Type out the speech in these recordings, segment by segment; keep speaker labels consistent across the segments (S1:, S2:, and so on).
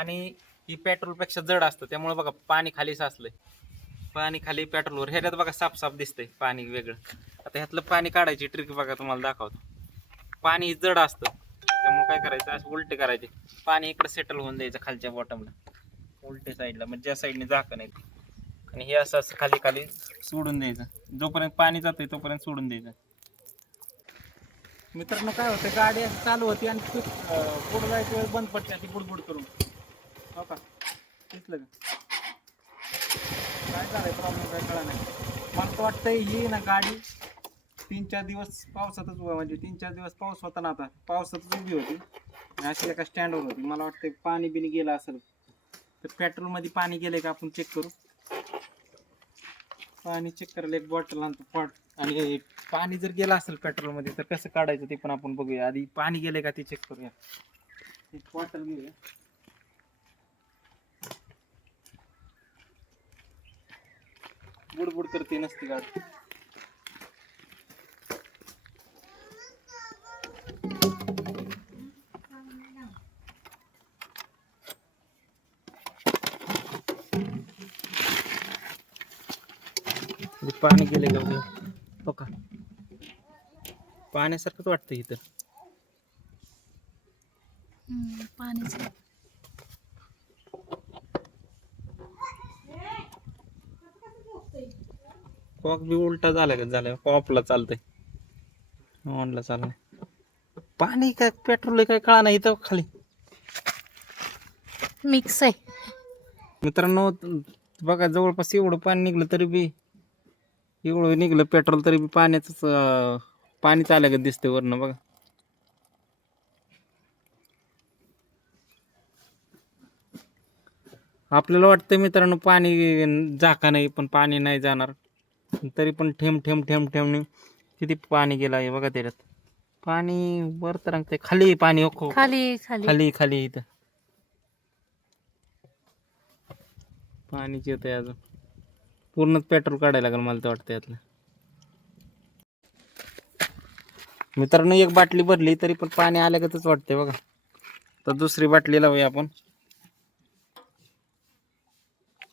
S1: पाणी ही पेट्रोलपेक्षा जड असतं त्यामुळे बघा पाणी खाली साचलंय. पाणी खाली पेट्रोलवर ह्याच्यात बघा साफ साफ दिसतंय पाणी वेगळं. आता ह्यातलं पाणी काढायची ट्रिक बघा तुम्हाला दाखवतो. पाणी जड असतं त्यामुळे काय करायचं असं उलटे करायचे. पाणी इकडे सेटल होऊन द्यायचं खालच्या बॉटमला उलटे साईडला म्हणजे ज्या साईडने झाकण नाही आणि हे असं असं खाली खाली सोडून द्यायचं. जोपर्यंत पाणी जातंय तोपर्यंत सोडून द्यायचं. मित्रांनो काय होतं गाडी चालू होती आणि पुढं पुढे वेळ बंद पडते ती बुडबुड करून. हो का? दिसलं का? काय झालंय? प्रॉब्लेम काय कळा नाही. मला तर वाटतंय ही ना गाडी तीन चार दिवस पावसातच उभा म्हणजे तीन चार दिवस पाऊस होता ना आता. पावसातच उभी होती. आणि अशी एका स्टँडवर होती. मला वाटतंय पाणी बिनी गेलं असेल. तर पेट्रोलमध्ये पाणी गेलंय का आपण चेक करू? पाणी चेक करायला एक बॉटल आणतो. पॉट आणि पाणी जर गेलं असेल पेट्रोलमध्ये तर कसं काढायचं ते पण आपण बघूया. आधी पाणी गेलंय का ते चेक करूया. एक बॉटल घेऊया. बुडबुड करते नसती गाडी. हे पाणी गेले का बघ. हो का? पाण्यासारखंच वाटतं इथं.
S2: पाणीच.
S1: कॉक बी उलटा झाला का? झाला. ऑफला चालतंय. ऑनला चाललंय. पाणी काय पेट्रोल काय कळा नाही इथं खाली?
S2: मिक्स आहे.
S1: मित्रांनो बघा जवळपास एवढं पाणी निघलं तरी बी एवढं निघलं पेट्रोल तरी बी पाण्याच पाणी चाललं का दिसते वरनं बघा. आपल्याला वाटतं मित्रांनो पाणी झाका नाही पण पाणी नाही जाणार. तरी पण ठेम ठेम ठेम ठेम किती पाणी गेलं आहे बघा त्याच्यात. पाणी वर तर रांगतंय. खाली पाणी हो
S2: खाली खाली.
S1: खाली खाली इथं. पाणीच येत आहे अजून. पूर्णच पेट्रोल काढायला लागेल मला तर वाटतं यातलं. मित्रांनो एक बाटली भरली तरी पण पाणी आल्यागतच वाटतंय बघा. तर दुसरी बाटली लावूया आपण.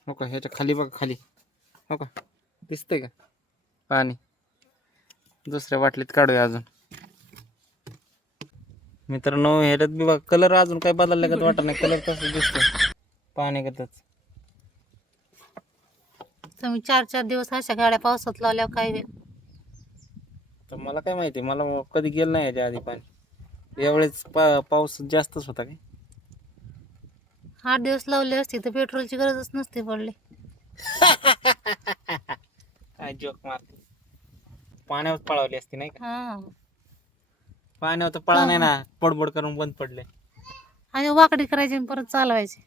S1: हो का? ह्याच्या खाली बघा खाली. हो का? दिसतंय का? पाणी. दुसऱ्या बाटलीत काढूया अजून. मित्रांनो ह्याच्यात बी बघा कलर अजून काय बदलला का वाटत नाही. कलर तसं दिसतोय? पाण्यागतच
S2: तुम्ही चार चार दिवस अशा गाड्या पावसात लावल्यावर काय होईल?
S1: तर मला काय माहिती मला कधी गेलं नाही याच्या आधी पाणी. यावेळेस पा पाऊस जास्तच होता काय?
S2: आठ दिवस लावले असते तर पेट्रोलची गरजच नसते पडली.
S1: काय जोक मारते? पाण्यावर पळवली असती नाही का?
S2: हा.
S1: पाण्यावर तर पळा नाही ना पडबड करून बंद पडले.
S2: आणि वाकडी करायची आणि परत चालवायची.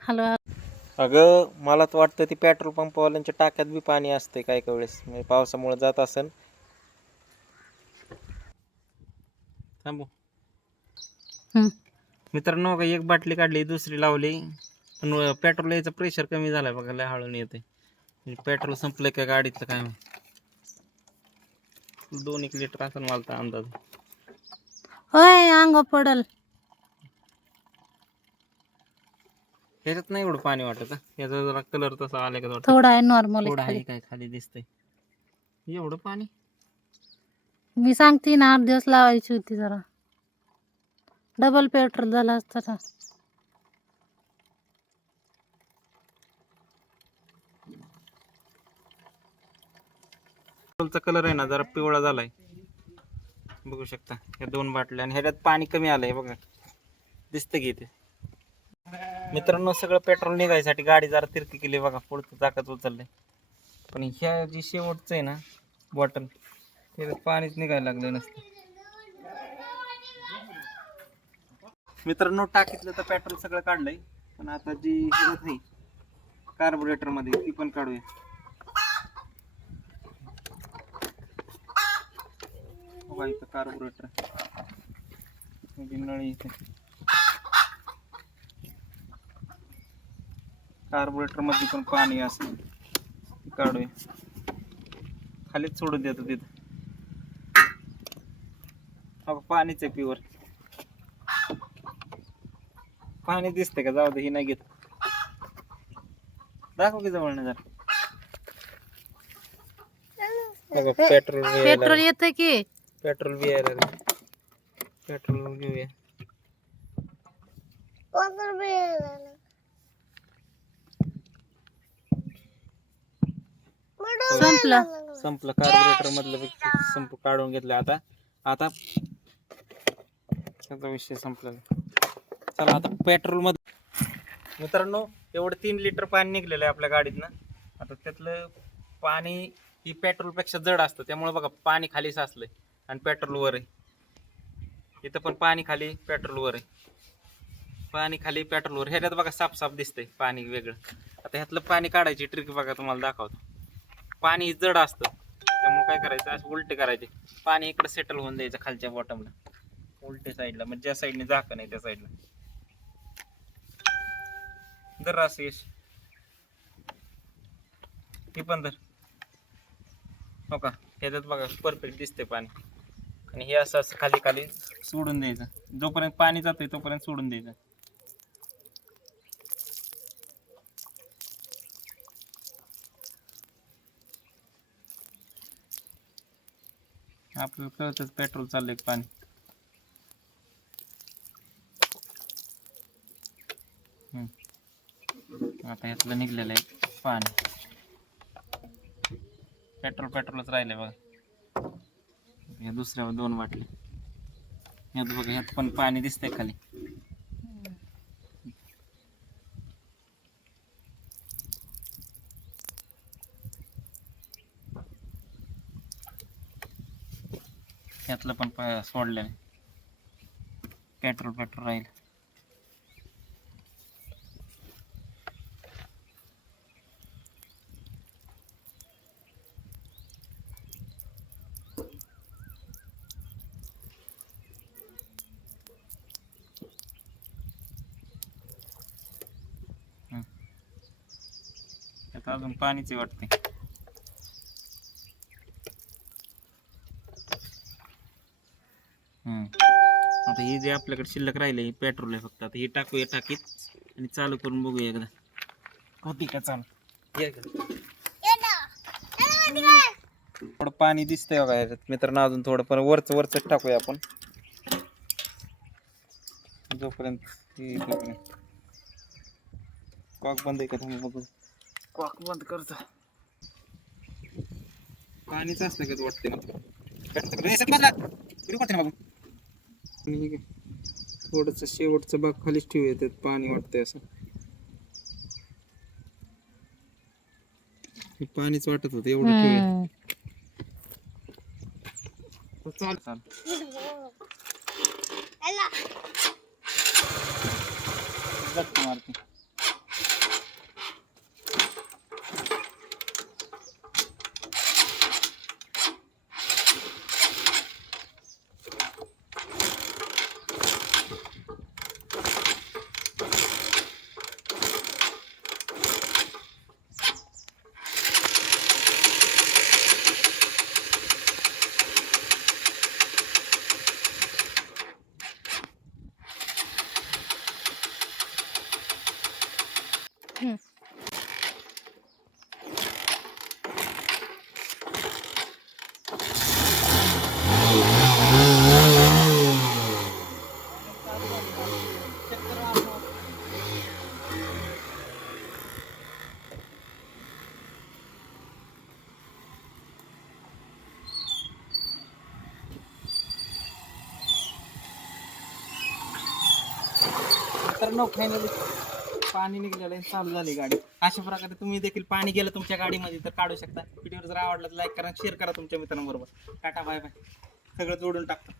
S2: हलवा
S1: अगं मला तर वाटतं ती पेट्रोल पंपवाल्यांच्या टाक्यात बी पाणी असते काय काय वेळेस. म्हणजे पावसामुळे जात असेल थांबू.
S2: हम्म.
S1: मित्रांनो बघा एक बाटली काढली दुसरी लावली. पण पेट्रोल याचं प्रेशर कमी झालंय बघा लय हळून येते पेट्रोल संपलंय का गाडीचं काय. दोन एक लिटर असेल मला अंदाज.
S2: होय अंग पडल.
S1: ह्याच्यात नाही एवढं पाणी वाटत हा. याचा जरा कलर तसा आला का
S2: थोडा आहे नॉर्मल
S1: थोडं आहे काय खाली दिसतंय. एवढं पाणी?
S2: मी सांगते ना आठ दिवस लावायची होती जरा. डबल पेट्रोल झालं असतं
S1: बॉटलचा कलर आहे ना जरा पिवळा झालाय. बघू शकता या दोन बाटल्या आणि ह्याच्यात पाणी कमी आलंय बघा. दिसतं की इथे मित्रांनो सगळं पेट्रोल निघायसाठी गाडी जरा तिरकी केली बघा पुढचं चाकच उचललंय. पण ह्या जी शेवटचं आहे ना बॉटल त्याच्यात पाणीच निघायला लागलं नसतं. मित्रांनो टाकीतलं तर पेट्रोल सगळं काढलंय. पण आता जी ह्याच्यात आहे कार्बोरेटरमध्ये ती पण काढूया. बघा इथं कार्बोरेटर नळी इथे. कार्बोरेटरमध्ये पण पाणी असं काढूया. खालीच सोडून देतो तिथं. पाणीच आहे प्युअर पाणी दिसतंय का? जाऊ दे ही नाही घेत. दाखव की जवळ जरा पेट्रोल
S2: पेट्रोल येतं की?
S1: पेट्रोल बी यायला. पेट्रोल घेऊया.
S2: संपलं.
S1: संपलं. कार्बोरेटर मधलं संप काढून घेतलं आता आता त्याचा विषय संपलेला. चला आता पेट्रोलमध्ये मित्रांनो एवढं तीन लिटर पाणी निघलेलं आहे आपल्या गाडीतनं. आता त्यातलं पाणी ही पेट्रोलपेक्षा जड असतं. त्यामुळे बघा पाणी खाली साचलंय. आणि पेट्रोल वर आहे. इथं पण पाणी खाली पेट्रोल वर आहे. पाणी खाली पेट्रोल वर. ह्याच्यात बघा साफ साफ दिसतंय पाणी वेगळं. आता ह्यातलं पाणी काढायची ट्रिक बघा तुम्हाला दाखवतो. पाणी जड असतं. त्यामुळे काय करायचं? असं उलटे करायचे. पाणी इकडे सेटल होऊन द्यायचं खालच्या बॉटमला उलटे साईडला म्हणजे ज्या साईडने झाकण आहे त्या साईडला धर असं यश. हे पण धर. हो का? ह्याच्यात बघा परफेक्ट दिसते पाणी. आणि हे असं असं खाली खाली सोडून द्यायचं. जोपर्यंत पाणी जातंय तोपर्यंत सोडून द्यायचं. आपल्याला कळतच पेट्रोल चाललंय पाणी? हम्म. आता ह्यातलं निघलेलं आहे पाणी. पेट्रोल पेट्रोलच राहिले बघा. या दुसऱ्या दोन वाटले. ह्यात बघा ह्यात पण पाणी दिसतंय खाली. ह्यातलं पण प- सोडलेलं पेट्रोल पेट्रोल राहील. त्यात अजून पाणीच आहे वाटते हम्म. आता हे जे आपल्याकडे शिल्लक राहिले हे पेट्रोल आहे फक्त. आता हे टाकूया टाकीत आणि चालू करून बघूया एकदा. होती का? चालू. थोडं पाणी दिसतंय बघा याच्यात. मित्रांनो अजून थोडं पण वरच वरच टाकूया आपण. जोपर्यंत हे. कॉक बंद आहे का तुम्ही बघू कॉक बंद करतो. पाणीच असतं का वाटते मला थोडस शेवटचा भाग खालीच ठेवूया त्यात पाणी वाटतंय असं. हे पाणीच वाटत होतं एवढं ठेवूया. चाल. चाल. मारते. नो फायनली पाणी निघलेलं आहे चालू झाली गाडी. अशा प्रकारे तुम्ही देखील पाणी गेलं तुमच्या गाडीमध्ये तर काढू शकता. व्हिडिओ जर आवडला तर लाईक करा शेअर करा तुमच्या मित्रांबरोबर. टाटा बाय बाय सगळं जोडून टाकतो.